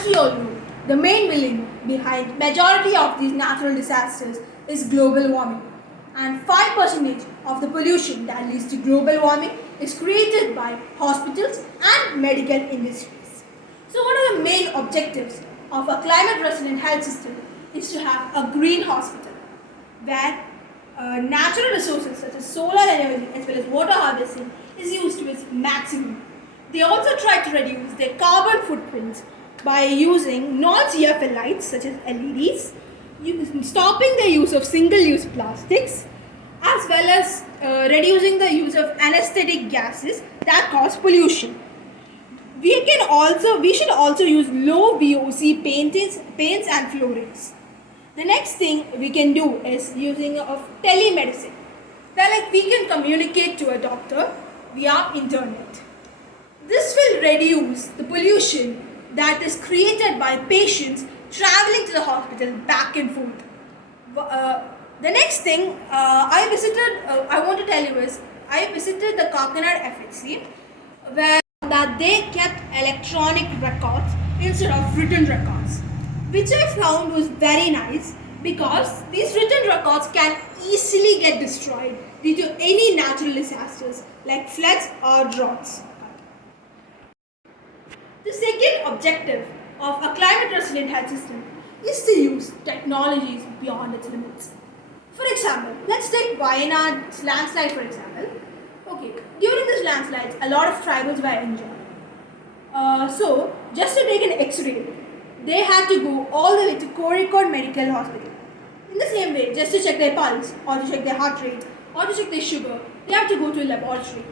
As we all know, the main villain behind majority of these natural disasters is global warming. And 5% of the pollution that leads to global warming is created by hospitals and medical industries. So one of the main objectives of a climate resilient health system is to have a green hospital where natural resources such as solar energy as well as water harvesting is used to its maximum. They also try to reduce their carbon footprints by using non-CFL lights such as LEDs, stopping the use of single-use plastics, as well as reducing the use of anesthetic gases that cause pollution. We should also use low VOC paints and floorings. The next thing we can do is using of telemedicine, where we can communicate to a doctor via internet. This will reduce the pollution that is created by patients traveling to the hospital back and forth. The next thing I want to tell you is I visited the Kakinad FHC, where that they kept electronic records instead of written records, which I found was very nice because these written records can easily get destroyed due to any natural disasters like floods or droughts. The second objective of a climate resilient health system is to use technologies beyond its limits. For example, let's take Wayanad's landslide for example. Okay, during this landslides, a lot of tribals were injured. So, just to take an X-ray, they had to go all the way to Kozhikode Medical Hospital. In the same way, just to check their pulse, or to check their heart rate, or to check their sugar, they have to go to a laboratory.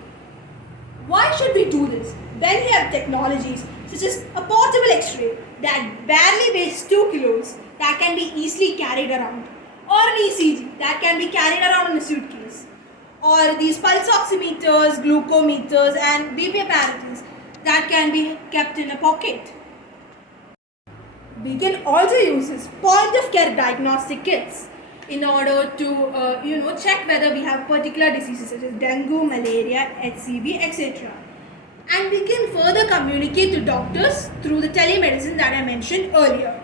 Why should we do this? When we have technologies such as a portable X-ray that barely weighs 2 kilos that can be easily carried around, or an ECG that can be carried around in a suitcase, or these pulse oximeters, glucometers and BP apparatus that can be kept in a pocket. We can also use this point of care diagnostic kits in order to check whether we have particular diseases such as dengue, malaria, HCV, etc. And we can further communicate to doctors through the telemedicine that I mentioned earlier.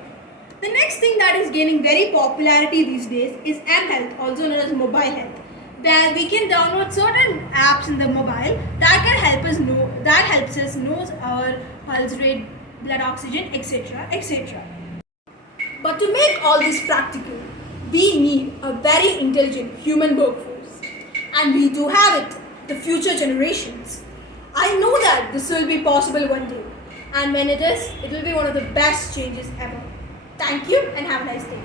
The next thing that is gaining very popularity these days is mHealth, also known as mobile health, where we can download certain apps in the mobile that helps us know our pulse rate, blood oxygen, etc., etc. But to make all this practical, we need a very intelligent human workforce, and we do have it, the future generations. I know that this will be possible one day, and when it is, it will be one of the best changes ever. Thank you and have a nice day.